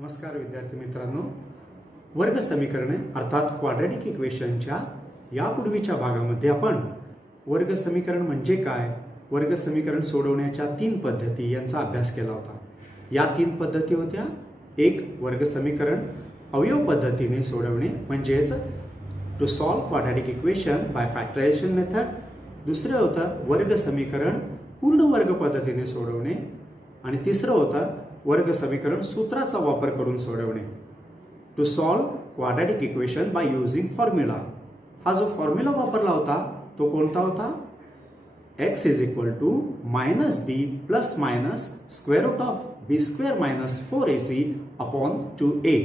नमस्कार विद्यार्थी मित्रांनो, वर्ग समीकरणे अर्थात क्वाड्रॅटिक इक्वेशनच्या यापूर्वीच्या भागामध्ये आपण वर्ग समीकरण म्हणजे काय, वर्ग समीकरण सोडवण्याच्या तीन पद्धती यांचा अभ्यास केला होता। या तीन पद्धती होत्या, एक वर्ग समीकरण अवयव पद्धतीने सोडवणे म्हणजेच to solve quadratic equation by factorization method, दुसरे होतं वर्ग समीकरण पूर्ण वर्ग पद्धतीने सोडवणे आणि तिसरं होतं वर्ग समीकरण सूत्राचा वापर करून सोडवणे। To solve quadratic equation by using formula, हा जो फॉर्म्युला वापरला होता तो कोणता होता? x is equal to -b plus minus square root of b square minus 4ac upon 2a।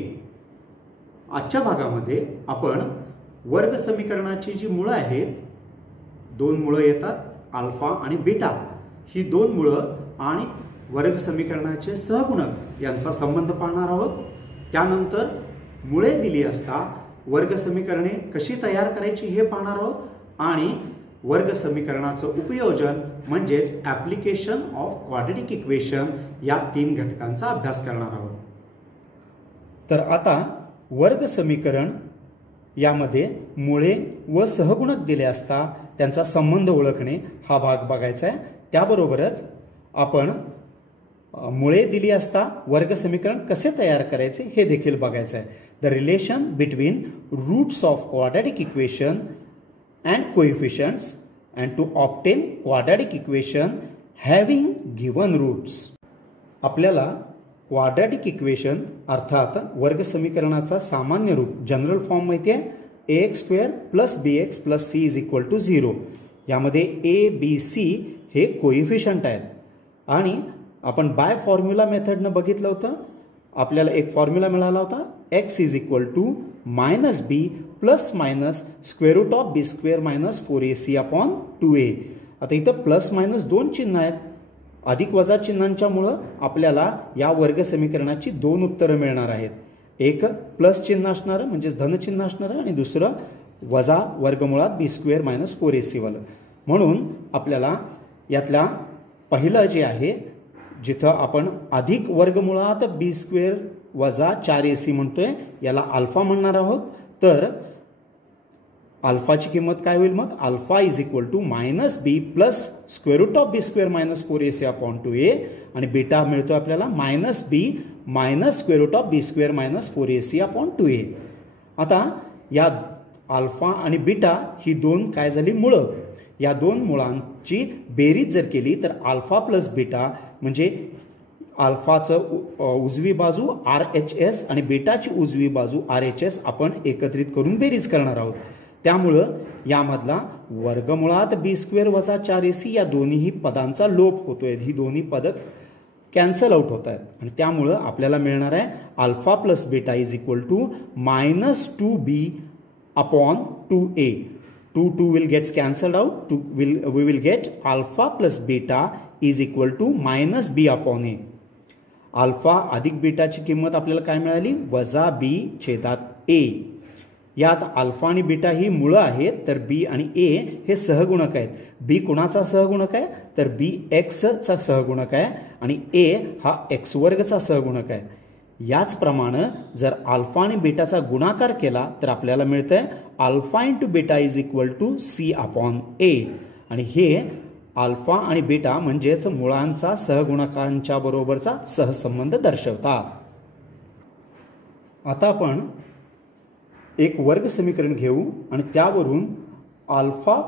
आजच्या भागामध्ये आपण वर्ग समीकरणाची जी मुळं आहेत, दोन मुळं येतात अल्फा आणि बीटा, ही दोन मुळं आणि वर्ग समीकरणाचे सहगुणक यांचा संबंध पाहणार आहोत। त्यानंतर मुळे दिली असता वर्ग समीकरणे कशी तयार करायची हे पाहणार आहोत आणि वर्ग समीकरणाचं उपयोजन म्हणजेच ॲप्लिकेशन ऑफ क्वाड्रॅटिक इक्वेशन या तीन घटकांचा अभ्यास करणार आहोत। तर आता वर्ग समीकरण यामध्ये मुळे व सहगुणक दिले असता त्यांचा संबंध ओळखणे हा भाग बघायचा आहे। त्याबरोबरच आपण मुळे दिली असता वर्ग समीकरण कसे तयार करायचे हे देखील बघायचं आहे। The relation between roots of quadratic equation and coefficients and to obtain quadratic equation having given roots. आपल्याला क्वाड्रॅटिक इक्वेशन अर्थात वर्ग समीकरणाचा सामान्य रूप जनरल फॉर्म माहिती आहे, ax square plus bx plus c is equal to 0। यामध्ये a b c हे कोएफिशियंट आहेत आणि आपण बाय फॉर्म्युला मेथडनं बघितलं होतं, आपल्याला एक फॉर्म्युला मिळाला होता x is equal to -b plus minus square root of b square minus 4ac upon 2a। आता इथं प्लस मायनस दोन चिन्ह आहेत, अधिक वजा चिन्हांच्यामुळं आपल्याला या वर्ग समीकरणाची दोन उत्तरं मिळणार आहेत। एक प्लस चिन्ह असणारं म्हणजेच धन चिन्ह असणारं आणि दुसरं वजा वर्गमुळात b स्क्वेअर मायनस 4ac वालं। म्हणून आपल्याला यातला पहिलं जे आहे, जिथं आपण अधिक वर्गमुळात b स्क्वेअर वजा 4ac म्हणतोय, याला अल्फा म्हणणार आहोत। तर अल्फाची किंमत काय होईल मग? Alpha is equal to -b plus square root of b square minus 4ac upon 2a आणि बीटा मिळतो आपल्याला -b minus square root of b square minus 4ac upon 2a। आता या अल्फा आणि बीटा ही दोन काय झाली? मुळं। या दोन मुळांची बेरीज जर केली तर अल्फा प्लस बीटा म्हणजे अल्फाचं उजवी बाजू RHS आणि बीटाची उजवी बाजू RHS आपण एकत्रित करून बेरीज करणार आहोत। त्यामुळं यामधला वर्गमुळात b स्क्वेअर वजा 4ac या दोन्ही पदांचा लोप होतोय, ही दोन्ही पद कॅन्सल आउट होत आहेत आणि त्यामुळं आपल्याला मिळणार आहे alpha plus beta is equal to -2b upon 2a। 2 will gets cancelled out, we will get alpha plus beta is equal to -b upon a। Alpha अधिक बीटाची किंमत आपल्याला काय मिळाली? वजा b छेदात a। यात अल्फा आणि बीटा ही मुळं आहेत, तर b आणि a हे सहगुणक आहेत। b कुणाचा सहगुणक आहे? तर b x चा सहगुणक आहे आणि a हा x वर्गचा सहगुणक आहे। याचप्रमाणे जर अल्फा आणि बीटाचा गुणाकार केला तर आपल्याला मिळतंय alpha into beta is equal to c upon a आणि हे अल्फा आणि बीटा म्हणजेच मुळांचा सहगुणकांच्या बरोबरचा सहसंबंध दर्शवतात। आता आपण एक वर्ग समीकरण घेऊ आणि त्यावरून alpha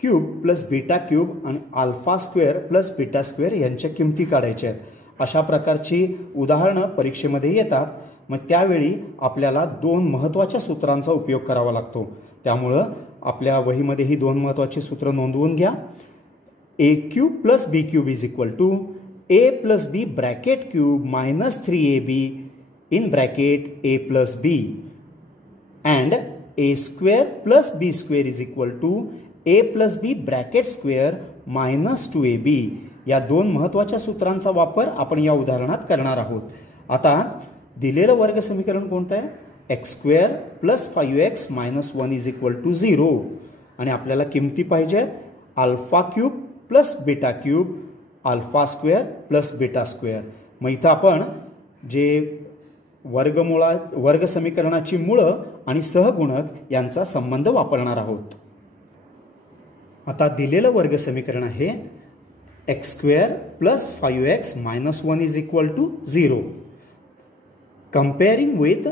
cube plus beta cube आणि alpha square plus beta square यांच्या किमती काढायच्या आहेत। अशा प्रकारची उदाहरणं परीक्षेमध्ये येतात, मग त्यावेळी आपल्याला दोन महत्त्वाच्या सूत्रांचा उपयोग करावा लागतो। त्यामुळं आपल्या वहीमध्ये ही दोन महत्त्वाची सूत्र नोंदवून घ्या। a cube plus b cube is equal to a plus b bracket cube minus 3ab in bracket a plus b and a square plus b square is equal to a plus b bracket square minus 2ab। या दोन महत्त्वाच्या सूत्रांचा वापर आपण या उदाहरणात करणार आहोत। आता दिलेलं वर्ग समीकरण कोणतं आहे? x square plus 5x minus 1 is equal to 0 आणि आपल्याला किमती पाहिजेत alpha cube plus beta cube alpha square plus beta square. मग इथं आपण जे वर्ग समीकरणाची मुळं आणि सहगुणक यांचा संबंध वापरणार आहोत. आता दिलेलं वर्ग समीकरण आहे x² + 5x - 1 = 0. Comparing with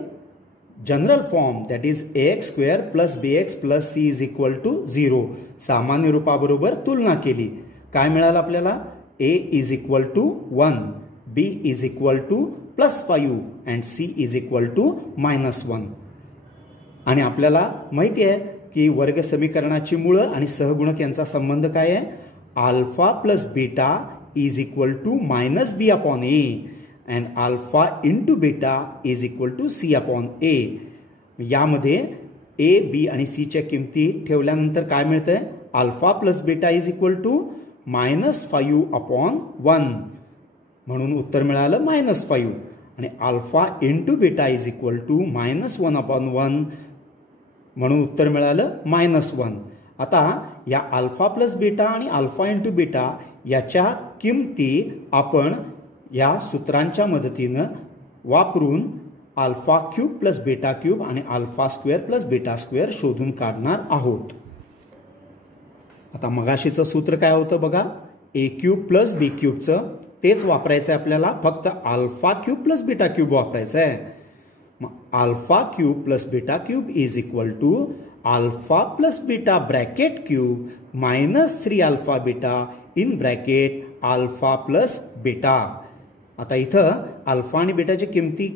general form that is ax² + bx + c = 0. सामान्य रूपाबरोबर तुलना केली. काय मिळालं आपल्याला? a = 1, b = +5 and c = -1. आणि आपल्याला माहिती आहे की वर्ग समीकरणाची मुळं आणि सहगुणक यांचा संबंध काय आहे? Alpha + beta = -b/a and alpha * beta = c/a. यामध्ये a, b आणि c च्या किमती ठेवल्यानंतर काय मिळतंय? अल्फा + बीटा -5/1 म्हणून उत्तर मिळालं -5. आणि अल्फा * बीटा -1/1 म्हणून उत्तर मिळालं -1. आता या अल्फा + बीटा आणि अल्फा * बीटा याच्या किमती आपण या सूत्रांच्या मदतीनं वापरून α³ + β³ आणि α² + β² शोधून काढणार आहोत. आता मगाशीचं सूत्र काय होतं बघा? a³ + b³ तेच वापरायचं आहे आपल्याला, फक्त α³ + β³ वापरायचं आहे. मग α³ + β³ = α + बीटा ब्रॅकेट क्यूब -3α β (α + बीटा). आता इथं अल्फा आणि बीटाची किमती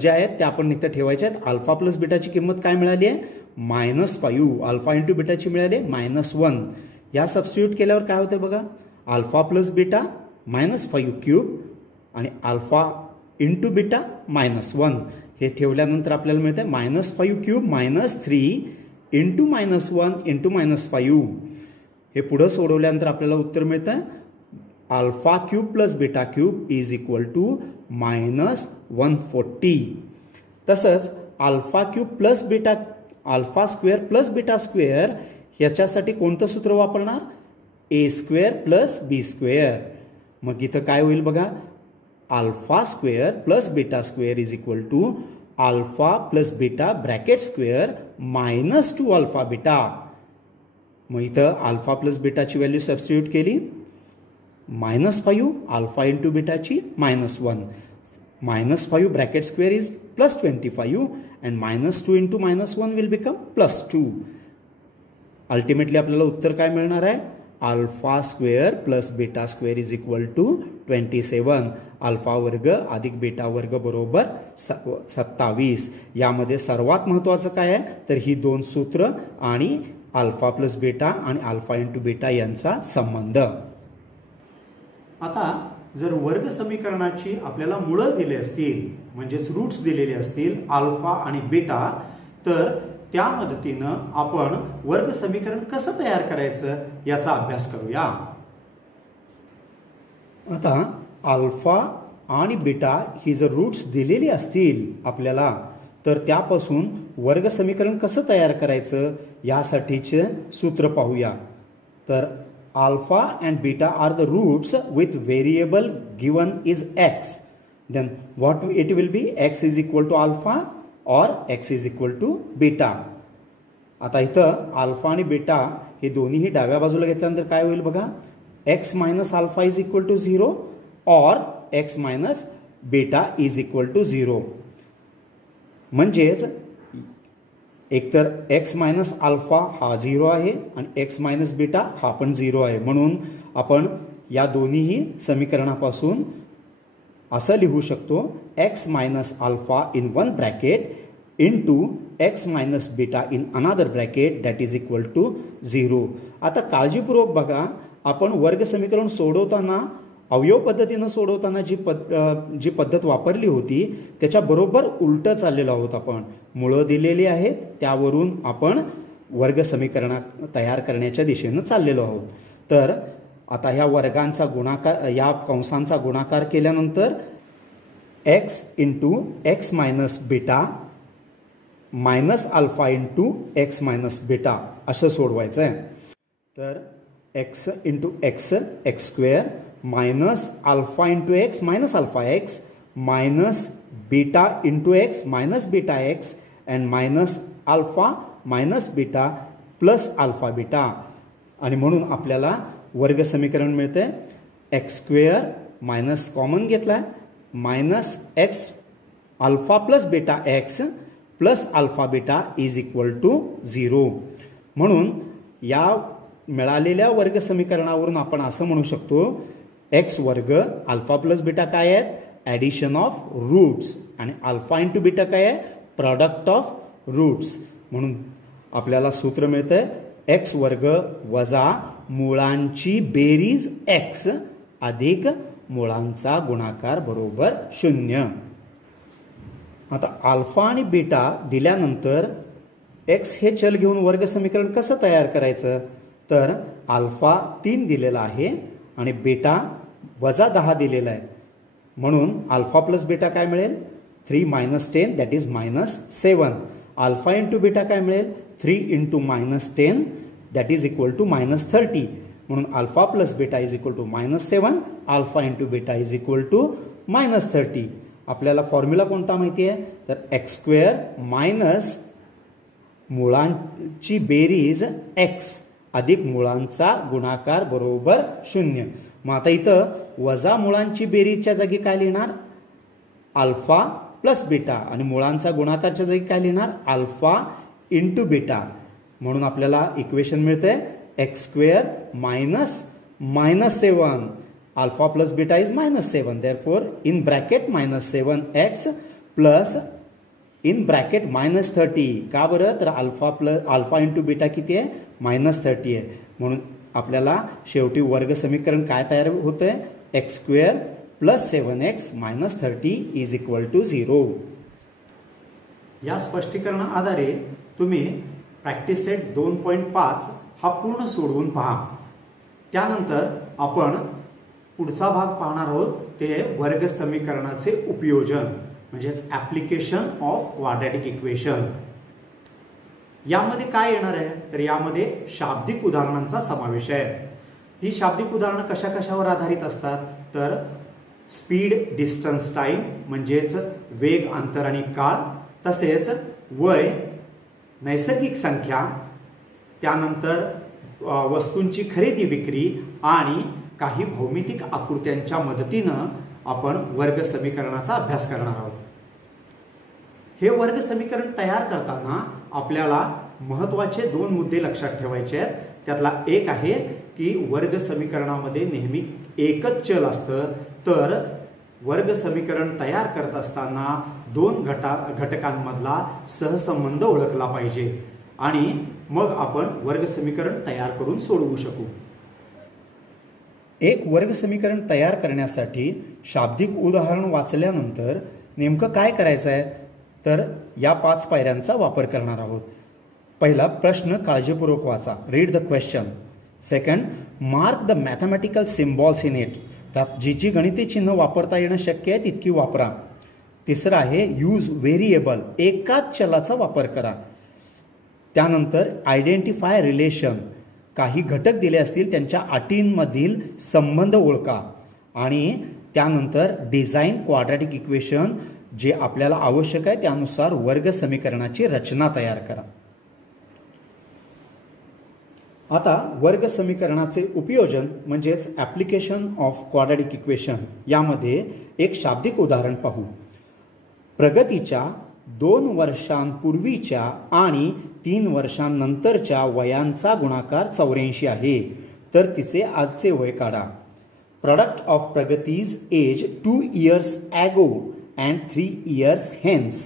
ज्या आहेत त्या आपण इथं ठेवायच्या आहेत. अल्फा + बीटाची किंमत काय मिळाली आहे? -5. अल्फा * बीटाची मिळाली -1. या सबस्टिट्यूट केल्यावर काय होतं बघा? अल्फा + बीटा -5³ आणि अल्फा * बीटा -1. हे ठेवल्यानंतर आपल्याला मिळतं -5³ -3 × -1 × -5. हे पुढे सोडवल्यानंतर आपल्याला उत्तर मिळतं α³ + β³ -140. तसंच α³ + बीटा α² + β² याच्यासाठी कोणतं सूत्र वापरणार? a² + b². मग इथं काय होईल बघा? α² + β² = α + बीटा ब्रॅकेट स्क्वेअर -2α बीटा. मग इथं अल्फा + बीटाची व्हॅल्यू सबस्टिट्यूट केली. -5 alpha * बीटाची -1. -5 bracket square is +25 and -2 × -1 will become +2. Ultimately आपल्याला उत्तर काय मिळणार आहे? α² + β² = 27. अल्फा वर्ग अधिक बीटा वर्ग बरोबर 27. यामध्ये सर्वात महत्त्वाचं काय आहे तर ही दोन सूत्र आणि अल्फा + बीटा आणि अल्फा * बीटा यांचा संबंध. आता जर वर्ग समीकरणाची आपल्याला मुळं दिली असतील म्हणजेच रूट्स दिलेले असतील अल्फा आणि बीटा, तर त्या मदतीनं आपण वर्ग समीकरण कसं तयार करायचं याचा अभ्यास करूया. आता अल्फा आणि बीटा ही जर रूट्स दिलेली असतील आपल्याला, तर त्यापासून वर्ग समीकरण कसं तयार करायचं यासाठीचे सूत्र पाहूया. तर alpha and beta are the roots with variable given is x. Then what it will be? X is equal to alpha or x is equal to beta. आता इथं अल्फा आणि बीटा हे दोन्हीही डाव्या बाजूला घेतल्यानंतर काय होईल बघा? x - alpha is equal to 0 or x - beta is equal to 0. म्हणजेच एकतर x - अल्फा हा 0 आहे आणि x - बीटा हा पण 0 आहे. म्हणून आपण या दोन्हीही समीकरणापासून असं लिहू शकतो x - alpha in one bracket into x - beta in another bracket that is equal to 0. आता काळजीपूर्वक बघा, आपण वर्ग समीकरण सोडवताना अवयव पद्धतीनं सोडवताना जी पद्धत वापरली होती त्याच्या बरोबर उलट चाललेलो आहोत आपण. मुळं दिलेली आहेत त्यावरून आपण वर्ग समीकरण तयार करण्याच्या दिशेनं चाललेलो आहोत. तर आता ह्या वर्गांचा गुणाकार, या कंसांचा गुणाकार केल्यानंतर x into x - beta minus alpha into x - beta असं सोडवायचं आहे. तर x into x x² minus alpha into x minus alpha x minus beta into x minus beta x and minus alpha minus beta plus alpha beta. आणि म्हणून आपल्याला वर्ग समीकरण मिळते x square minus common घेतला minus x alpha plus beta x plus alpha beta is equal to 0. म्हणून या मिळालेल्या वर्ग समीकरणावरून आपण असं म्हणू शकतो एक्स वर्ग अल्फा प्लस बेटा काय आहेत ॲडिशन ऑफ रूट्स आणि अल्फा इंटू बीटा काय आहे प्रॉडक्ट ऑफ रूट्स. म्हणून आपल्याला सूत्र मिळतं एक्स वर्ग वजा मुळांची बेरीज एक्स अधिक मुळांचा गुणाकार बरोबर 0. आता अल्फा आणि बीटा दिल्यानंतर एक्स हे चल घेऊन वर्ग समीकरण कसं तयार करायचं तर अल्फा 3 दिलेला आहे आणि बेटा वजा 10 दिलेला आहे. म्हणून अल्फा प्लस बेटा काय मिळेल 3 minus 10 that is -7. Alpha into बेटा काय मिळेल 3 into -10 that is equal to -30. म्हणून alpha plus beta is equal to -7 alpha into beta is equal to -30. आपल्याला फॉर्म्युला कोणता माहिती आहे तर एक्स स्क्वेअर मायनस मुळांची बेरीज एक्स अधिक मुळांचा गुणाकार बरोबर 0. मग आता इथं वजा मुळांची बेरीजच्या जागी काय लिहिणार अल्फा प्लस बेटा आणि मुळांचा गुणाकारच्या जागी काय लिहिणार अल्फा इंटू बेटा. म्हणून आपल्याला इक्वेशन मिळते x square minus -7 alpha plus beta is -7 therefore in bracket -7x plus in bracket -30. का बरं तर अल्फा इंटू बेटा किती आहे -30 आहे. म्हणून आपल्याला शेवटी वर्ग समीकरण काय तयार होतंय x square plus 7x -30 is equal to 0. या स्पष्टीकरणा आधारे तुम्ही प्रॅक्टिस सेट 2.5 हा पूर्ण सोडवून पहा. त्यानंतर आपण पुढचा भाग पाहणार आहोत ते वर्ग समीकरणाचे उपयोजन म्हणजेच ॲप्लिकेशन ऑफ क्वाड्रॅटिक इक्वेशन. यामध्ये काय येणार आहे तर यामध्ये शाब्दिक उदाहरणांचा समावेश आहे. ही शाब्दिक उदाहरणं कशा कशावर आधारित असतात तर स्पीड डिस्टन्स टाइम म्हणजेच वेग अंतर आणि काळ तसेच वय नैसर्गिक संख्या त्यानंतर वस्तूंची खरेदी विक्री आणि काही भौमितिक आकृत्यांच्या मदतीनं आपण वर्ग समीकरणाचा अभ्यास करणार आहोत. हे वर्ग समीकरण तयार करताना आपल्याला महत्त्वाचे 2 मुद्दे लक्षात ठेवायचे आहेत. त्यातला एक आहे की वर्ग समीकरणामध्ये नेहमी एकच चल असतं तर वर्ग समीकरण तयार करत असताना 2 घटकांमधला सहसंबंध ओळखला पाहिजे आणि मग आपण वर्ग समीकरण तयार करून सोडवू शकू. एक वर्ग समीकरण तयार करण्यासाठी शाब्दिक उदाहरण वाचल्यानंतर नेमकं काय करायचं आहे तर या 5 पायऱ्यांचा वापर करणार आहोत. पहिला प्रश्न काळजीपूर्वक वाचा read the question. Second mark the mathematical symbols in it त्यात जी जी गणिती चिन्ह वापरता येणं शक्य आहे तितकी वापरा. तिसरं आहे यूज व्हेरिएबल एकाच चलाचा वापर करा. त्यानंतर आयडेंटिफाय रिलेशन काही घटक दिले असतील त्यांच्या अटींमधील संबंध ओळखा आणि त्यानंतर डिझाईन क्वाड्रॅटिक इक्वेशन जे आपल्याला आवश्यक आहे त्यानुसार वर्ग समीकरणाची रचना तयार करा. आता वर्ग समीकरणाचे उपयोजन म्हणजेच ॲप्लिकेशन ऑफ क्वाड्रॅटिक इक्वेशन यामध्ये एक शाब्दिक उदाहरण पाहू. प्रगतीच्या 2 वर्षांपूर्वीच्या आणि 3 वर्षांनंतरच्या वयांचा गुणाकार 84 आहे तर तिचे आजचे वय काढा. Product of Pragati's age 2 years ago and 3 years hence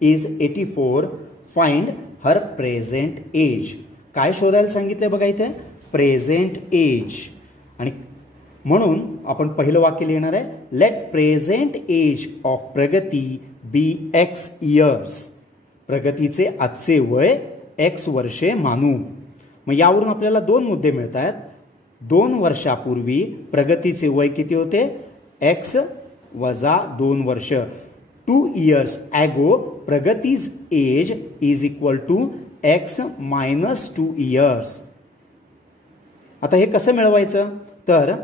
is 84. Find her present age. काय शोधायला सांगितलं बघा इथे प्रेझेंट एज आणि म्हणून आपण पहिलं वाक्य लिहिणार आहे लेट प्रेझेंट एज ऑफ प्रगती बी एक्स इयर्स. प्रगतीचे आजचे वय एक्स वर्षे मानू. मग यावरून आपल्याला 2 मुद्दे मिळत आहेत. 2 वर्षापूर्वी प्रगतीचे वय किती होते एक्स वजा 2 वर्ष. 2 years ago Pragati's age is equal to x minus 2 years. आता हे कसं मिळवायचं तर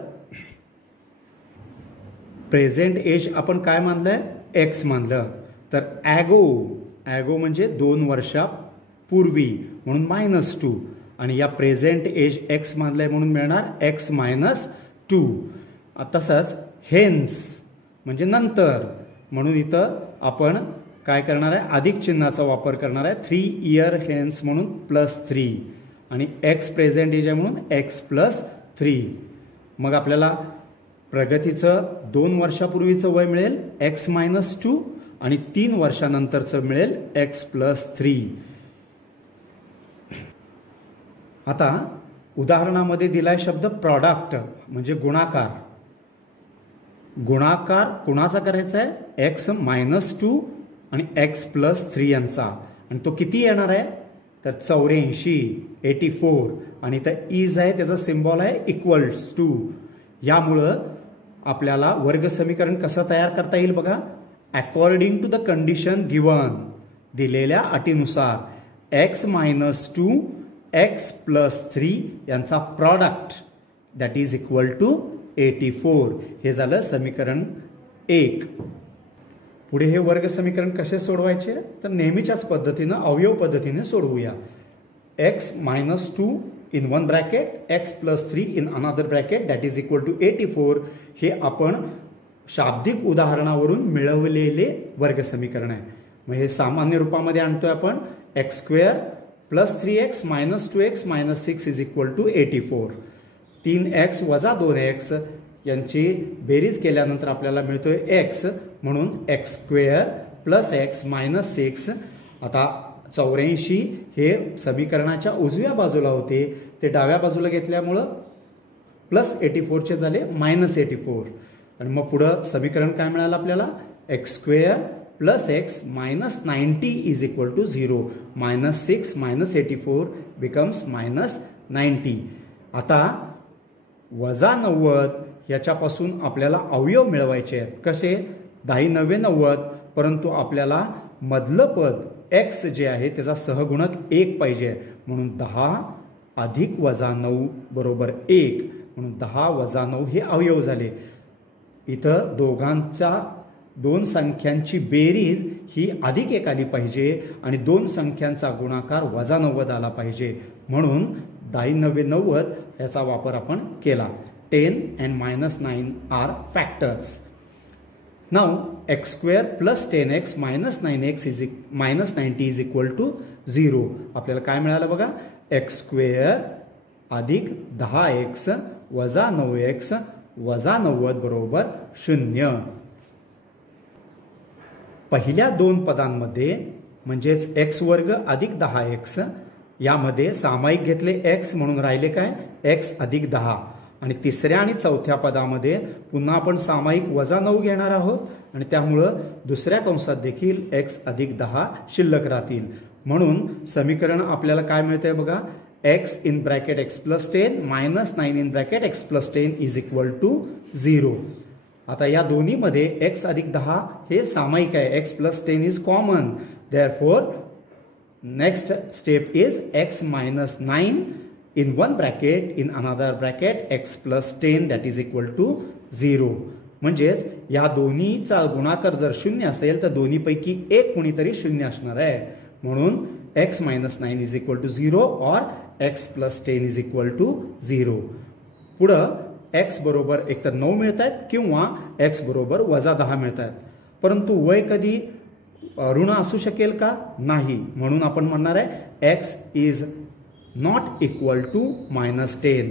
प्रेझेंट एज आपण काय मानलंय, एक्स मानलं. तर ॲगो म्हणजे 2 वर्षापूर्वी म्हणून -2 आणि या प्रेझेंट एज एक्स मानलंय म्हणून मिळणार x - 2. तसंच हेन्स म्हणजे नंतर म्हणून इथं आपण काय करणार आहे, अधिक चिन्हाचा वापर करणार आहे. 3 इयर हेन्स म्हणून +3 आणि एक्स प्रेझेंट एज आहे म्हणून x + 3. मग आपल्याला प्रगतीचं 2 वर्षापूर्वीचं वय मिळेल x - 2 आणि 3 वर्षानंतरचं मिळेल x + 3. आता उदाहरणामध्ये दिलाय शब्द प्रॉडक्ट म्हणजे गुणाकार. गुणाकार कुणाचा करायचा आहे, x - 2 आणि x + 3 यांचा. आणि तो किती येणार आहे, तर 84 आणि इथं इज आहे, त्याचा सिम्बॉल आहे =. यामुळं आपल्याला वर्ग समीकरण कसं तयार करता येईल बघा. According to the condition given, दिलेल्या अटीनुसार x - 2 x + 3 यांचा प्रॉडक्ट दॅट इज = 84. हे झालं समीकरण 1. पुढे हे वर्ग समीकरण कसे सोडवायचे, तर नेहमीच्याच पद्धतीनं अवयव पद्धतीने सोडवूया. x - 2 in one bracket x + 3 in another bracket that is = 84. हे आपण शाब्दिक उदाहरणावरून मिळवलेले वर्ग समीकरण आहे. मग हे सामान्य रूपामध्ये आणतोय आपण. x² + 3x - 2x - 6 is = 84. 3x - 2x यांची बेरीज केल्यानंतर आपल्याला मिळतोय x म्हणून x² + x - 6. आता 84 हे समीकरणाच्या उजव्या बाजूला होते, ते डाव्या बाजूला घेतल्यामुळं +84 चे झाले -84. आणि मग पुढं समीकरण काय मिळालं आपल्याला, x² + x - 90 इज = 0. -6 - 84 बिकम्स -90. आता -90 याच्यापासून आपल्याला अवयव मिळवायचे आहेत. कसे, 10 × 9 = 90, परंतु आपल्याला मधलं पद x जे आहे त्याचा सहगुणक 1 पाहिजे. म्हणून 10 + -9 = 1. म्हणून 10 - 9 हे अवयव झाले. इथं दोन संख्यांची बेरीज ही +1 आली पाहिजे आणि 2 संख्यांचा गुणाकार -90 आला पाहिजे. म्हणून 10 × 9 = 90 याचा वापर आपण केला. 10 and -9 are factors. Now x² + 10x - 9x is -90 is = 0. आपल्याला काय मिळालं बघा, x² + 10x - 9x - 90 = 0. पहिल्या 2 पदांमध्ये म्हणजेच x² + 10x यामध्ये सामाईक घेतले x म्हणून राहिले काय, x + 10. आणि तिसऱ्या आणि चौथ्या पदामध्ये पुन्हा आपण सामाईक -9 घेणार आहोत आणि त्यामुळं दुसऱ्या कंसात देखील x + 10 शिल्लक राहतील. म्हणून समीकरण आपल्याला काय मिळतंय बघा, x in bracket x + 10 -9 in bracket x + 10 is = 0. आता या दोन्हीमध्ये x + 10 हे सामाईक आहे. x + 10 is common. Therefore next step is x - 9 in one bracket in another bracket x + 10 that is = 0. म्हणजेच या दोन्हीचा गुणाकार जर 0 असेल तर दोन्हीपैकी एक कोणीतरी 0 असणार आहे. म्हणून x - 9 is = 0 or x + 10 is = 0. पुढं x बरोबर एकतर 9 मिळत आहेत किंवा x बरोबर -10 मिळत आहेत. परंतु वय कधी ऋण असू शकेल का, नाही. म्हणून आपण म्हणणार आहे x is not equal to -10,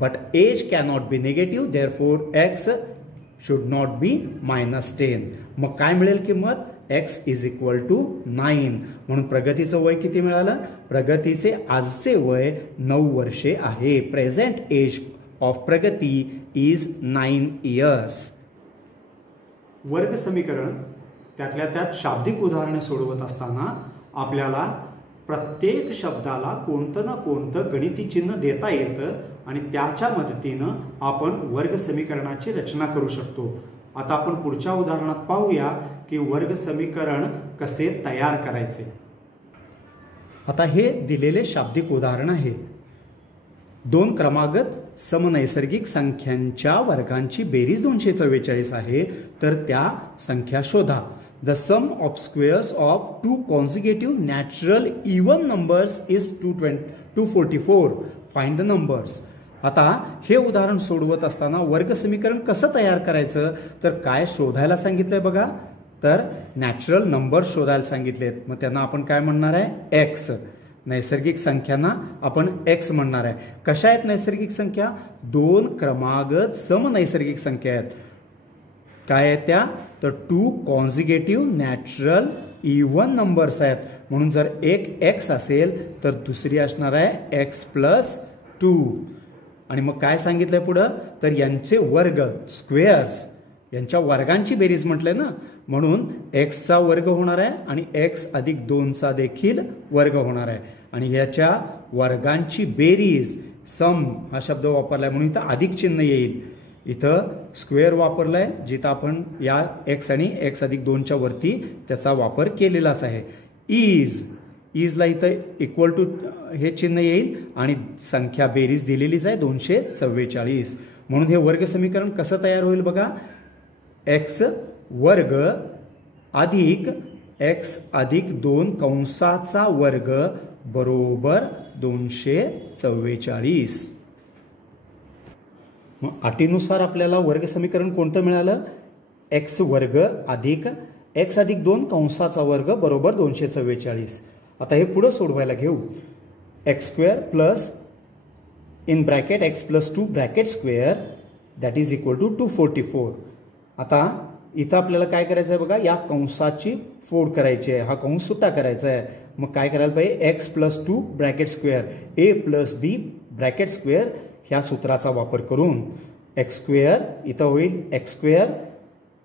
but age cannot be negative, therefore x should not be -10. मग काय मिळेल किंमत, x is = 9. म्हणून प्रगतीचं वय किती मिळालं, प्रगतीचे आजचे वय 9 वर्षे आहे. प्रेझेंट एज ऑफ प्रगती इज 9 years. वर्ग समीकरण त्यातल्या त्यात शाब्दिक उदाहरणे सोडवत असताना आपल्याला प्रत्येक शब्दाला कोणतं ना कोणतं गणिती चिन्ह देता येतं आणि त्याच्या मदतीनं आपण वर्ग समीकरणाची रचना करू शकतो. आता आपण पुढच्या उदाहरणात पाहूया की वर्ग समीकरण कसे तयार करायचे. आता हे दिलेले शाब्दिक उदाहरण आहे. दोन क्रमागत समनैसर्गिक संख्यांच्या वर्गांची बेरीज 244 आहे, तर त्या संख्या शोधा. The sum of squares of two consecutive natural even numbers is 244. Find the numbers. आता हे उदाहरण सोडवत असताना वर्ग समीकरण कसं तयार करायचं, तर काय शोधायला सांगितलंय बघा, तर नॅचरल नंबर शोधायला सांगितलेत. मग त्यांना आपण काय म्हणणार आहे, एक्स. नैसर्गिक संख्यांना आपण एक्स म्हणणार आहे. कशा आहेत नैसर्गिक संख्या, दोन क्रमागत समनैसर्गिक संख्या आहेत. काय आहेत त्या, तर to consecutive natural even numbers आहेत. म्हणून जर एक एक्स असेल तर दुसरी असणार आहे एक्स प्लस 2. आणि मग काय सांगितलंय पुढं, तर यांचे वर्ग स्क्वेअर्स, यांच्या वर्गांची बेरीज म्हटलंय ना, म्हणून एक्सचा वर्ग होणार आहे आणि एक्स अधिक 2चा देखील वर्ग होणार आहे. आणि याच्या वर्गांची बेरीज सम हा शब्द वापरलाय म्हणून इथं अधिक चिन्ह येईल. इथं स्क्वेअर वापरलाय, जिथं आपण या एक्स आणि एक्स अधिक 2च्या वरती त्याचा वापर केलेलाच आहे. इजला इथं इक्वल टू हे चिन्ह येईल आणि संख्या बेरीज दिलेलीच आहे 244. म्हणून हे वर्ग समीकरण कसं तयार होईल बघा, एक्स वर्ग अधिक एक्स अधिक 2 कंसाचा वर्ग बरोबर 244. मग अटीनुसार आपल्याला वर्ग समीकरण कोणतं मिळालं, एक्स वर्ग अधिक एक्स अधिक 2 कंसाचा वर्ग बरोबर 244. आता हे पुढे सोडवायला घेऊ. X square plus in bracket x plus 2 bracket square that is equal to 244. आता इथं आपल्याला काय करायचं आहे बघा, या कंसाची फोड करायची आहे, हा कंस सुट्टा करायचा आहे. मग काय करायला पाहिजे, x plus 2 bracket square a plus b bracket square ह्या सूत्राचा वापर करून एक्स स्क्वेअर इथं होईल x square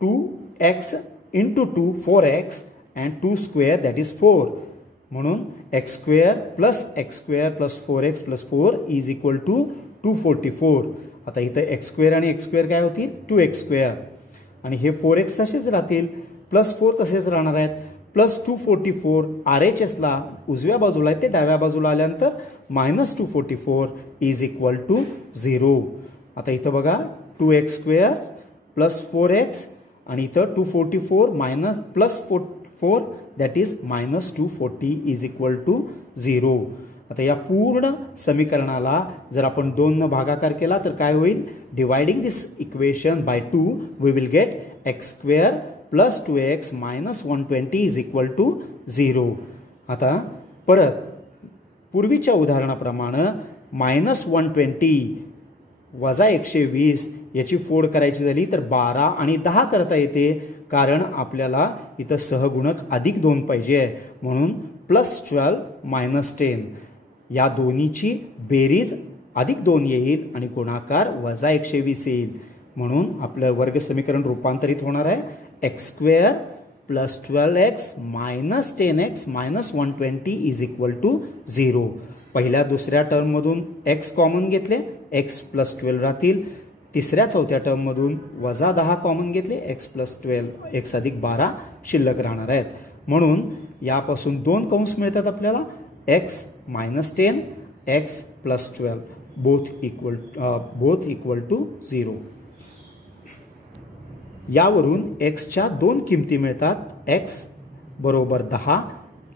2x into 2 4x and 2 square that is 4. म्हणून x square plus x square plus 4x plus 4 is equal to 244. आता इथं x square आणि एक्स स्क्वेअर काय होतील, 2x स्क्वेअर आणि हे 4x तसेच राहतील, प्लस 4 तसेच राहणार आहेत, प्लस 244 RHSला उजव्या बाजूला आहे ते डाव्या बाजूला आल्यानंतर मायनस 244 इज इक्वल टू 0. आता इथं बघा 2x स्क्वेअर प्लस 4x आणि इथं 244 minus plus 4 that is minus 240 is equal to 0. आता या पूर्ण समीकरणाला जर आपण 2 न भागाकार केला तर काय होईल, dividing this equation by 2 we will get x square plus 2x minus 120 is equal to 0. आता परत पूर्वीच्या उदाहरणाप्रमाणे मायनस 120 वजा 120 याची फोड करायची झाली तर 12 आणि 10 करता येते, कारण आपल्याला इथं सहगुणक अधिक 2 पाहिजे आहे. म्हणून प्लस 12 मायनस 10 या दोन्हीची बेरीज अधिक 2 येईल आणि गुणाकार वजा 120 येईल. म्हणून आपलं वर्ग समीकरण रूपांतरित होणार आहे x square plus 12x minus 10x minus 120 is equal to 0. पहिल्या दुसऱ्या टर्ममधून x कॉमन घेतले, x प्लस 12 राहतील. तिसऱ्या चौथ्या टर्ममधून वजा 10 कॉमन घेतले, x प्लस 12 x अधिक 12 शिल्लक राहणार आहेत. म्हणून यापासून 2 कंस मिळतात आपल्याला, x minus 10 x plus 12 both equal to 0. यावरून एक्सच्या 2 किमती मिळतात, x बरोबर 10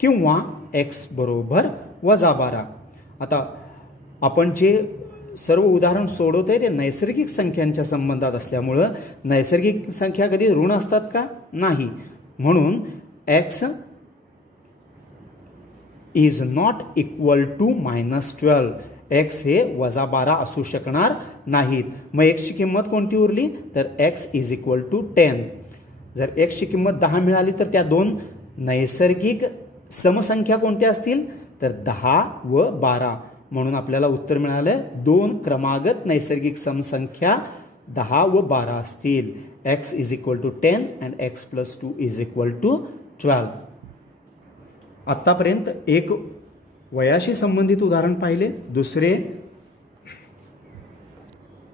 किंवा x बरोबर वजा 12. आता आपण जे सर्व उदाहरण सोडवतोय ते नैसर्गिक संख्यांच्या संबंधात असल्यामुळं नैसर्गिक संख्या कधी ऋण असतात का, नाही. म्हणून x is not equal to minus 12. X हे वजा 12 असू शकणार नाहीत. मग एक्सची किंमत कोणती उरली, तर एक्स इज इक्वल टू 10. जर एक्सची किंमत 10 मिळाली तर त्या 2 नैसर्गिक समसंख्या कोणत्या असतील, तर 10 व 12. म्हणून आपल्याला उत्तर मिळालं 2 क्रमागत नैसर्गिक समसंख्या 10 व 12 असतील. X is equal to 10 and x plus 2 is equal to 12. आत्तापर्यंत एक वयाशी संबंधित उदाहरण पाहिले, दुसरे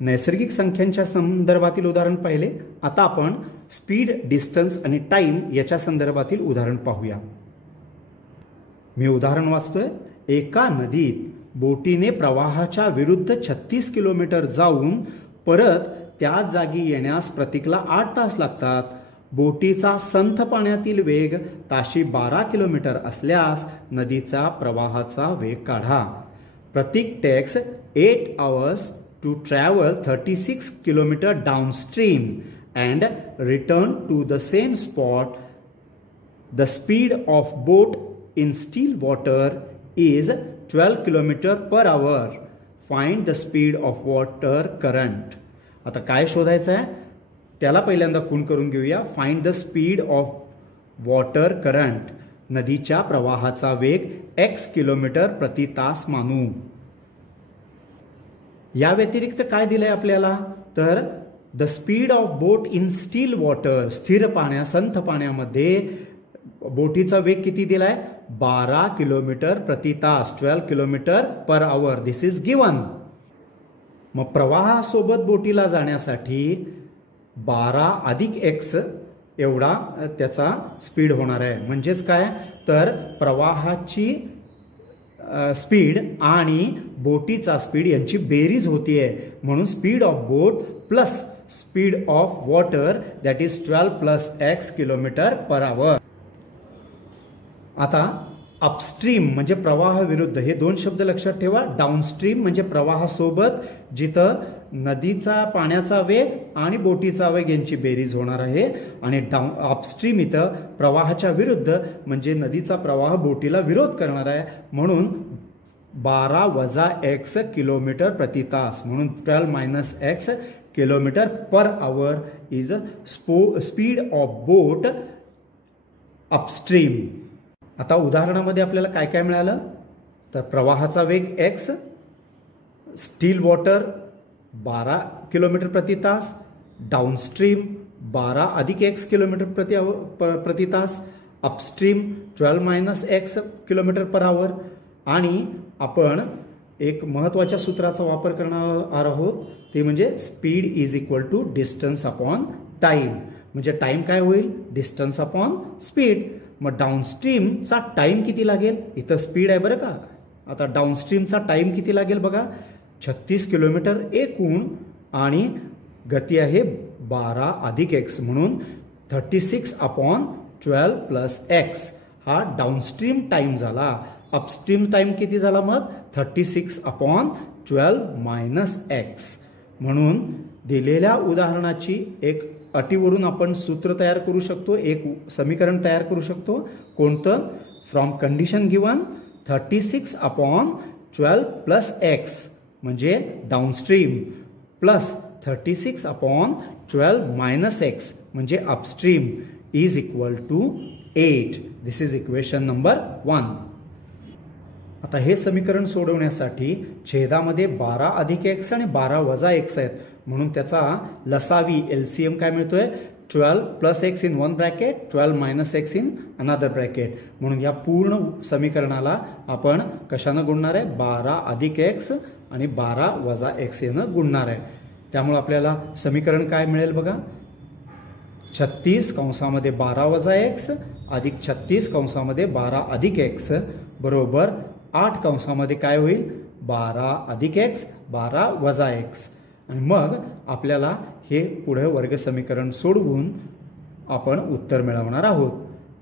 नैसर्गिक संख्यांच्या संदर्भातील उदाहरण पाहिले. आता आपण स्पीड, डिस्टन्स आणि टाइम याच्या संदर्भातील उदाहरण पाहूया. मी उदाहरण वाचतोय. एका नदीत बोटीने प्रवाहाच्या विरुद्ध 36 किलोमीटर जाऊन परत त्याच जागी येण्यास प्रतीकला 8 तास लागतात. बोटीचा संथ पाण्यातील वेग ताशी 12 किलोमीटर असल्यास नदीचा प्रवाहाचा वेग काढा. प्रतीक text 8 hours to travel 36 kilometer downstream and return to the same spot. The speed of boat in still water is 12 kilometer per hour. Find the speed of water current. आता काय शोधायचं आहे त्याला पहिल्यांदा खूण करून घेऊया. Find the speed of water current. नदीच्या प्रवाहाचा वेग x किलोमीटर प्रति तास मानू. या व्यतिरिक्त काय दिलंय आपल्याला तर the speed of boat in steel water. स्थिर पाण्या संथ पाण्यामध्ये बोटीचा वेग किती दिलाय 12 किलोमीटर प्रति तास. 12 kilometre per hour. This is given. मग प्रवाहासोबत बोटीला जाण्यासाठी 12 अधिक x एवढा त्याचा स्पीड होणार आहे. म्हणजेच काय तर प्रवाहाची स्पीड आणि बोटीचा स्पीड यांची बेरीज होतीये म्हणून speed of boat plus speed of water that is 12 plus x kilometre per hour. आता अपस्ट्रीम म्हणजे प्रवाहाविरुद्ध. हे दोन शब्द लक्षात ठेवा. डाऊनस्ट्रीम म्हणजे प्रवाहासोबत जिथं नदीचा पाण्याचा वेग आणि बोटीचा वेग यांची बेरीज होणार आहे. आणि अपस्ट्रीम इथं प्रवाहाच्या विरुद्ध म्हणजे नदीचा प्रवाह बोटीला विरोध करणार आहे म्हणून 12 वजा x किलोमीटर प्रति तास. म्हणून 12 minus x kilometre per hour is speed of boat upstream. आता उदाहरणामध्ये आपल्याला काय काय मिळालं तर प्रवाहाचा वेग x, स्टील वॉटर 12 किलोमीटर प्रति तास, डाऊनस्ट्रीम 12 अधिक x किलोमीटर प्रति तास, upstream 12 minus x kilometre per hour. आणि आपण एक महत्त्वाच्या सूत्राचा वापर करणार आहोत ते म्हणजे speed is equal to distance upon time. म्हणजे टाइम काय होईल डिस्टन्स अपॉन स्पीड. मग डाऊनस्ट्रीमचा टाइम किती लागेल इथं स्पीड आहे बरं का. आता डाऊनस्ट्रीमचा टाइम किती लागेल बघा 36 किलोमीटर एकूण आणि गती आहे 12 अधिक x म्हणून 36 अपॉन 12 प्लस x हा डाऊनस्ट्रीम टाइम झाला. अपस्ट्रीम टाइम किती झाला मग 36 अपॉन 12 मायनस x. म्हणून दिलेल्या उदाहरणाची एक अटीवरून आपण सूत्र तयार करू शकतो. एक समीकरण तयार करू शकतो. कोणतं from condition given 36 upon 12 plus x म्हणजे downstream plus 36 upon 12 minus x म्हणजे upstream is equal to 8. This is equation number 1. आता हे समीकरण सोडवण्यासाठी छेदामध्ये 12 अधिक x आणि 12 वजा x आहेत म्हणून त्याचा लसावी LCM काय मिळतोय 12 plus x in one bracket 12 minus x in another bracket. म्हणून या पूर्ण समीकरणाला आपण कशानं गुणणार आहे 12 अधिक x आणि 12 वजा x यानं गुणणार आहे. त्यामुळे आपल्याला समीकरण काय मिळेल बघा 36 कंसामध्ये 12 वजा x अधिक 36 कंसामध्ये 12 अधिक x बरोबर 8 कंसामध्ये काय होईल 12 अधिक x 12 वजा x. आणि मग आपल्याला हे पुढे वर्ग समीकरण सोडवून आपण उत्तर मिळवणार आहोत.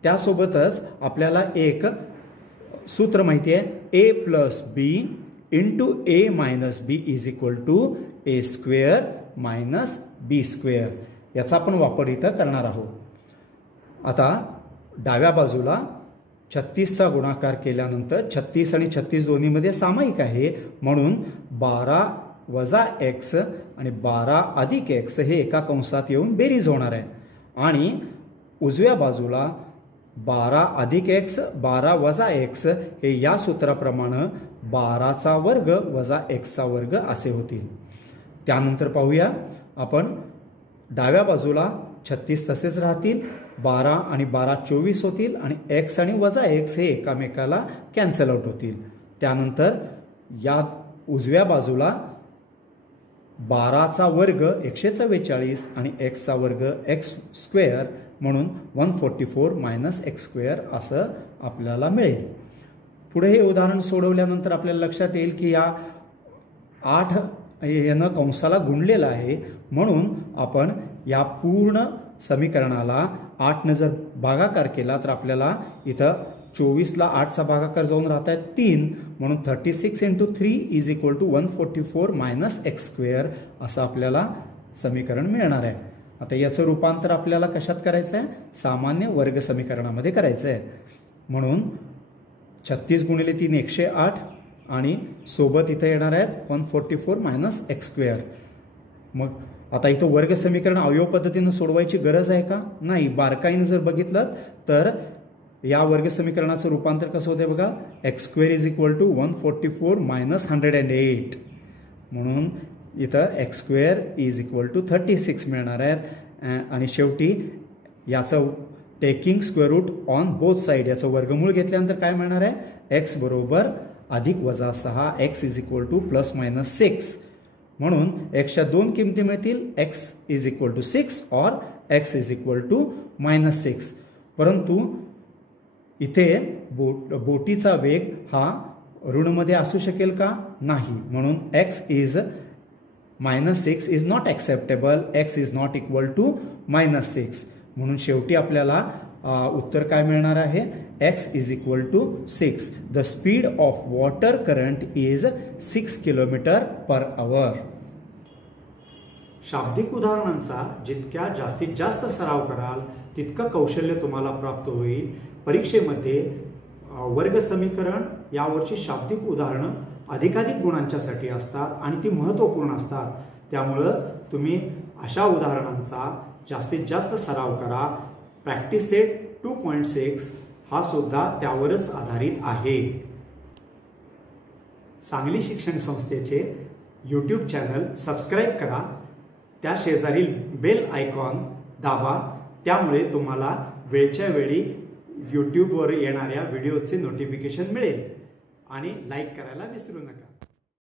त्यासोबतच आपल्याला एक सूत्र माहिती आहे a plus b into a minus b is equal to a square minus b square. याचा आपण वापर इथं करणार आहोत. आता डाव्या बाजूला 36चा गुणाकार केल्यानंतर 36 आणि 36 दोन्हीमध्ये सामायिक आहे म्हणून 12 वजा x आणि 12 अधिक x हे एका कंसात येऊन बेरीज होणार आहे. आणि उजव्या बाजूला 12 अधिक x 12 वजा x हे या सूत्राप्रमाणे 12चा वर्ग वजा x चा वर्ग असे होतील. त्यानंतर पाहूया आपण डाव्या बाजूला 36 तसेच राहतील 12 आणि 12 24 होतील आणि x आणि वजा x हे एकामेकाला कॅन्सल आउट होतील. त्यानंतर या उजव्या बाजूला 12चा वर्ग 144 आणि x चा वर्ग x स्क्वेअर म्हणून 144 मायनस x स्क्वेअर असं आपल्याला मिळेल. पुढे हे उदाहरण सोडवल्यानंतर आपल्याला लक्षात येईल की या 8 यानं कंसाला गुणलेलं आहे, म्हणून आपण या पूर्ण समीकरणाला 8 ने जर भागाकार केला तर आपल्याला इथं 24ला 8चा भागाकार जाऊन राहत आहे 3, म्हणून 36 × 3 = 144 - x², असं आपल्याला समीकरण मिळणार आहे. आता याचं रूपांतर आपल्याला कशात करायचं आहे? सामान्य वर्ग समीकरणामध्ये करायचं आहे. म्हणून 36 × 3 108 आणि सोबत इथं येणार आहेत 144 - x². मग आता इथं वर्ग समीकरण अवयव पद्धतीनं सोडवायची गरज आहे का? नाही. बारकाईनं जर बघितलं तर या वर्ग समीकरणाचं रूपांतर कसं होते बघा, x² = 144 - 108, म्हणून इथं x² = 36 मिळणार आहेत. आणि शेवटी याचं taking square root on both side, याचं वर्गमूळ घेतल्यानंतर काय मिळणार आहे? x बरोबर +6, x = ±6, म्हणून x च्या दोन किमती मिळतील, x = 6 और x = -6. परंतु इथे बोटीचा वेग हा ऋणमध्ये असू शकेल का? नाही. म्हणून x is -6 is not acceptable, x is not equal to -6. म्हणून शेवटी आपल्याला उत्तर काय मिळणार आहे? x = 6. The speed of water current is 6 km/h. शाब्दिक उदाहरणांचा जितक्या जास्तीत जास्त सराव कराल तितकं कौशल्य तुम्हाला प्राप्त होईल. परीक्षेमध्ये वर्ग समीकरण यावरची शाब्दिक उदाहरणं अधिकाधिक गुणांच्यासाठी असतात आणि ती महत्त्वपूर्ण असतात. त्यामुळं तुम्ही अशा उदाहरणांचा जास्तीत जास्त सराव करा. प्रॅक्टिस सेट 2.6 हा सुद्धा त्यावरच आधारित आहे. सांगली शिक्षण संस्थेचे YouTube चॅनल सबस्क्राईब करा. त्या शेजारील बेल आयकॉन दाबा. त्यामुळे तुम्हाला वेळच्या वेळी YouTubeवर येणाऱ्या व्हिडिओचे नोटिफिकेशन मिळेल. आणि लाईक करायला विसरू नका.